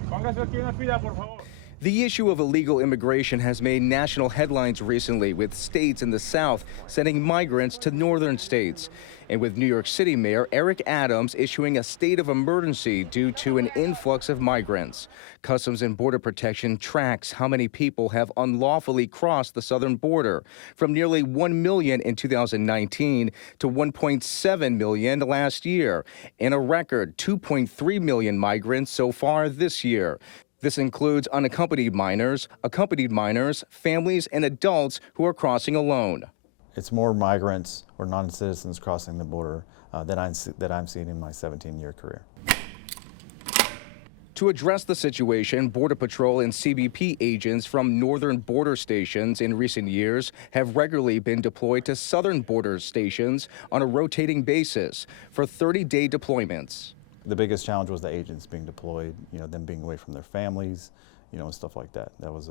póngase aquí en la fila, por favor. The issue of illegal immigration has made national headlines recently, with states in the South sending migrants to northern states. And with New York City Mayor Eric Adams issuing a state of emergency due to an influx of migrants. Customs and Border Protection tracks how many people have unlawfully crossed the southern border, from nearly 1 million in 2019 to 1.7 million last year, and a record 2.3 million migrants so far this year. This includes unaccompanied minors, accompanied minors, families, and adults who are crossing alone. It's more migrants or non-citizens crossing the border that I'm seeing in my 17-year career. To address the situation, Border Patrol and CBP agents from northern border stations in recent years have regularly been deployed to southern border stations on a rotating basis for 30-day deployments. The biggest challenge was the agents being deployed, them being away from their families, and stuff like that. That was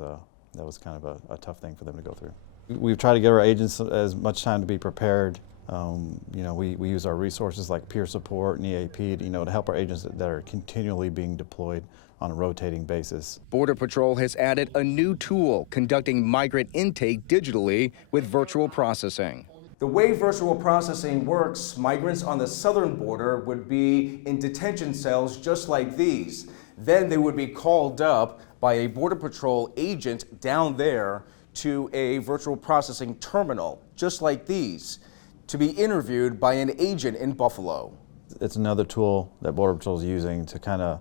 kind of a tough thing for them to go through. We've tried to give our agents as much time to be prepared. We use our resources like peer support and EAP, to help our agents that are continually being deployed on a rotating basis. Border Patrol has added a new tool, conducting migrant intake digitally with virtual processing. The way virtual processing works, migrants on the southern border would be in detention cells just like these. Then they would be called up by a Border Patrol agent down there to a virtual processing terminal, just like these, to be interviewed by an agent in Buffalo. It's another tool that Border Patrol is using to kind of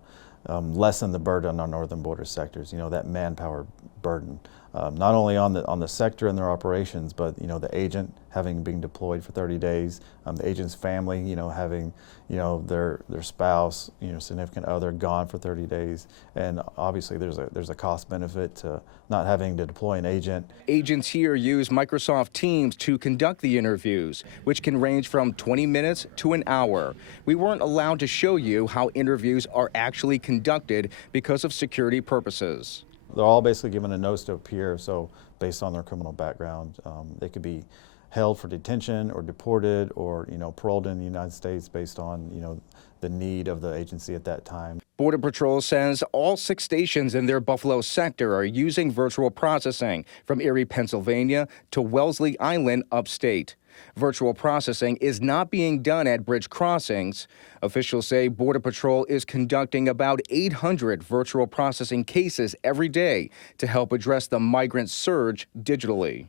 lessen the burden on our northern border sectors, that manpower burden. Not only on the sector and their operations, but the agent having been deployed for 30 days, the agent's family, having their spouse, significant other gone for 30 days, and obviously there's a cost benefit to not having to deploy an agent. Agents here use Microsoft Teams to conduct the interviews, which can range from 20 minutes to an hour. We weren't allowed to show you how interviews are actually conducted because of security purposes. They're all basically given a notice to appear, so based on their criminal background, they could be held for detention or deported or paroled in the United States based on the need of the agency at that time. Border Patrol says all 6 stations in their Buffalo sector are using virtual processing, from Erie, Pennsylvania to Wellesley Island upstate. Virtual processing is not being done at bridge crossings. Officials say Border Patrol is conducting about 800 virtual processing cases every day to help address the migrant surge digitally.